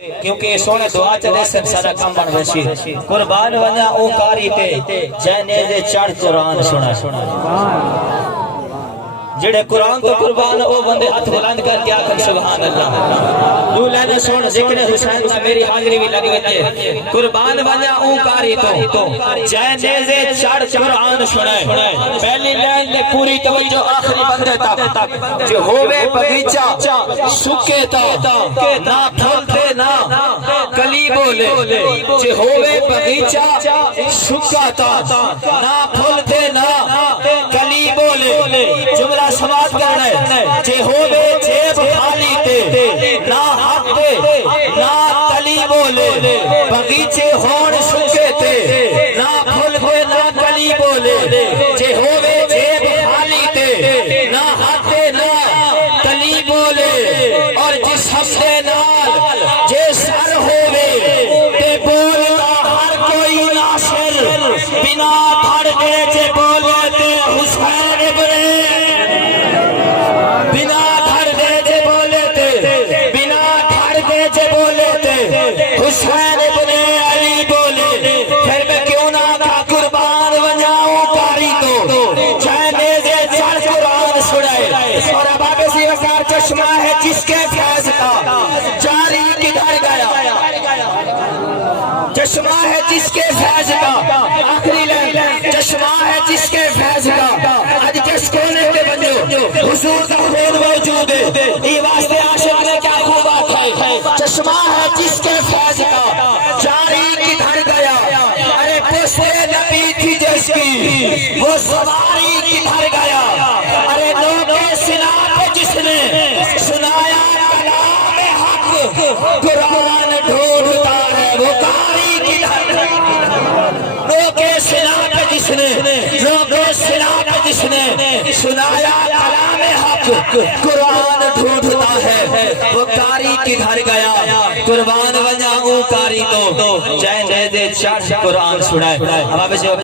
کیونکہ سونے دعا چلے سے سارا کام بن ویسی قربان ونجا او کاری تے جینے دے چڑھ قرآن سنا جڑے قرآن تو قربان او بندے ہاتھ بلند کر کے آکھن سبحان اللہ دو لینے سن ذکر حسین میں میری حاضری بھی لگی وچے قربان ونجا او کاری تو جینے دے چڑھ قرآن سنائے پہلی لین نے پوری توجہ آخری بندے تک جو ہوئے بغیچہ سکے تا نہ پھول دے نہ کلی بولے جو ہوئے بغیچہ سکا تا نہ پھول دے نہ کلی بولے جملہ سماعت کر رہے جے ہوئے جیب خالی تے نہ حق تے نہ کلی بولے بغیچے ہون سکے تے نہ پھول دے نہ کلی بولے جے ہوئے جیب خالی تے نہ حق تے نہ کلی بولے اور جس حسے نال جے سر ہوئے تے بولتا ہر کوئی ناصر بنا پھڑ دے جے بولے تے حسین ابن بنا پھڑ دے جے بولے تے بنا پھڑ دے جے بولے تے حسین ابن علی بولے پھر میں کیوں نہ کھا قربان ونجاؤں کاری تو چہنے دے چڑھ قرآن سڑائے اور اب آبے سی وقار چشمہ ہے جس کے فیض کا جاری کدھر گیا چشمہ ہے جس کے فیض کا آخری لین چشمہ ہے جس کے فیض کا آج جس کونے کے بندے حضور کا خود موجود ہے یہ واسطے عاشق نے کیا خوب بات ہے چشمہ ہے جس کے فیض کا جاری کدھر گیا ارے پوستے نبی تھی جس کی وہ سواری کدھر گیا ارے لوگ سنا پہ جس نے سنایا کلام حق قرآن ڈھونڈتا ہے وہ کاری کدھر لوگ سنا پہ جس نے لوگ سنا پہ جس نے سنایا کلام حق قرآن ڈھونڈتا ہے وہ کاری کدھر گیا قربان ونجاؤں کاری تو جائے دے چڑھ قرآن سنائے